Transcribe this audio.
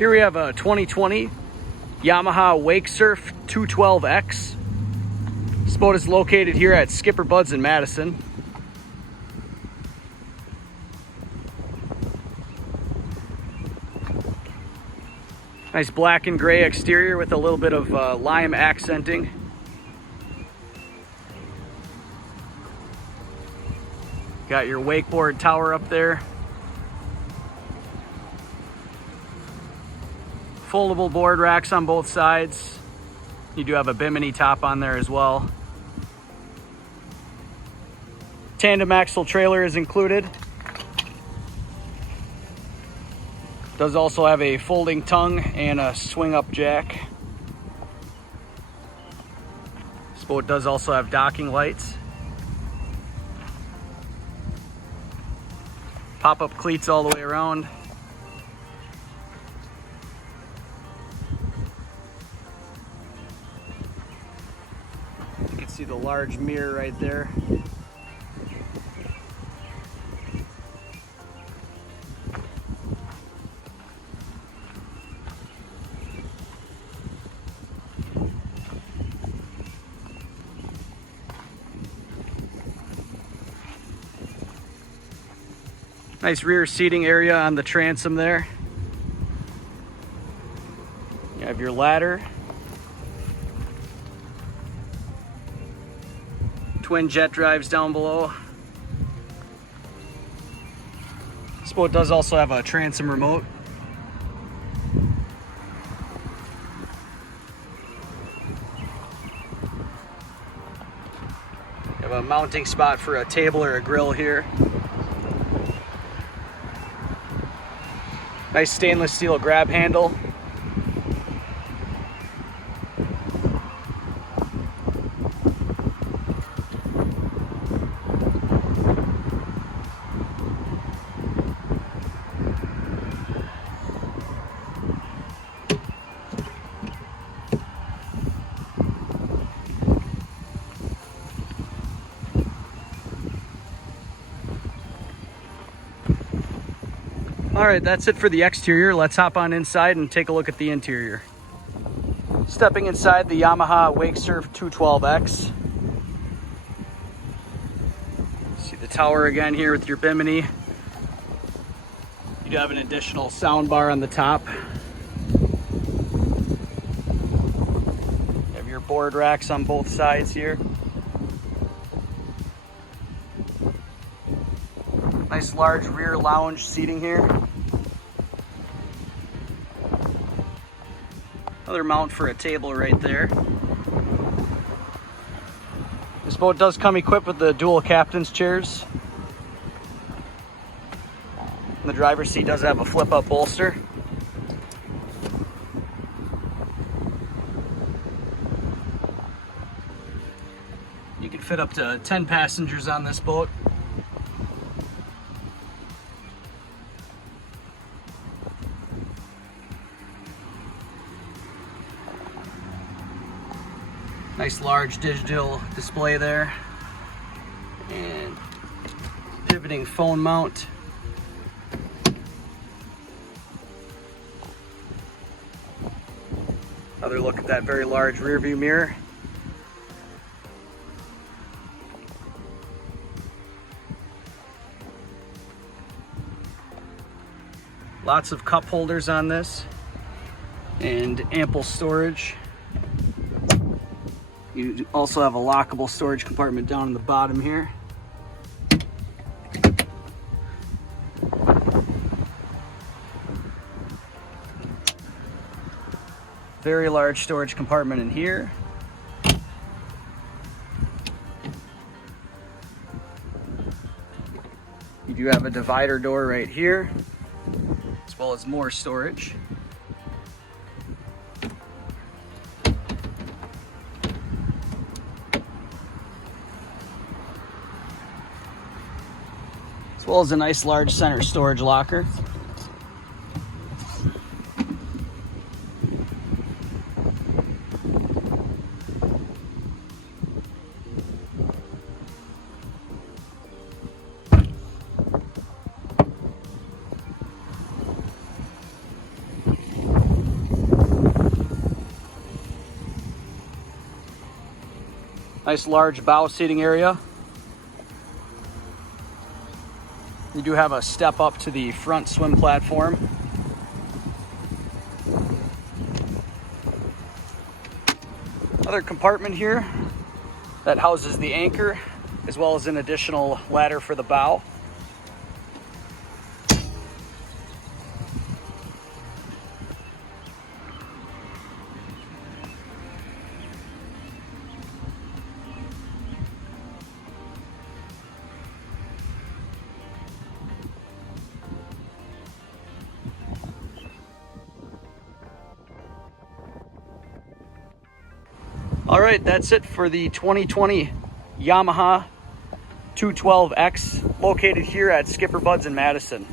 Here we have a 2020 Yamaha Wakesurf 212X. This boat is located here at SkipperBud's in Madison. Nice black and gray exterior with a little bit of lime accenting. Got your wakeboard tower up there. Foldable board racks on both sides. You do have a bimini top on there as well. Tandem axle trailer is included. Does also have a folding tongue and a swing up jack. This boat does also have docking lights. Pop-up cleats all the way around. You can see the large mirror right there. Nice rear seating area on the transom there. You have your ladder. Twin jet drives down below. This boat does also have a transom remote. You have a mounting spot for a table or a grill here. Nice stainless steel grab handle. All right, that's it for the exterior. Let's hop on inside and take a look at the interior. Stepping inside the Yamaha Wakesurf 212X. See the tower again here with your bimini. You do have an additional sound bar on the top. You have your board racks on both sides here. Nice large rear lounge seating here. Another mount for a table right there. This boat does come equipped with the dual captain's chairs. And the driver's seat does have a flip-up bolster. You can fit up to 10 passengers on this boat. Nice large digital display there. And pivoting phone mount. Another look at that very large rear view mirror. Lots of cup holders on this and ample storage. You also have a lockable storage compartment down in the bottom here. Very large storage compartment in here. You do have a divider door right here, as well as more storage. As well as a nice large center storage locker. Nice large bow seating area. You do have a step up to the front swim platform. Another compartment here that houses the anchor, as well as an additional ladder for the bow. All right, that's it for the 2020 Yamaha 212X, located here at SkipperBud's in Madison.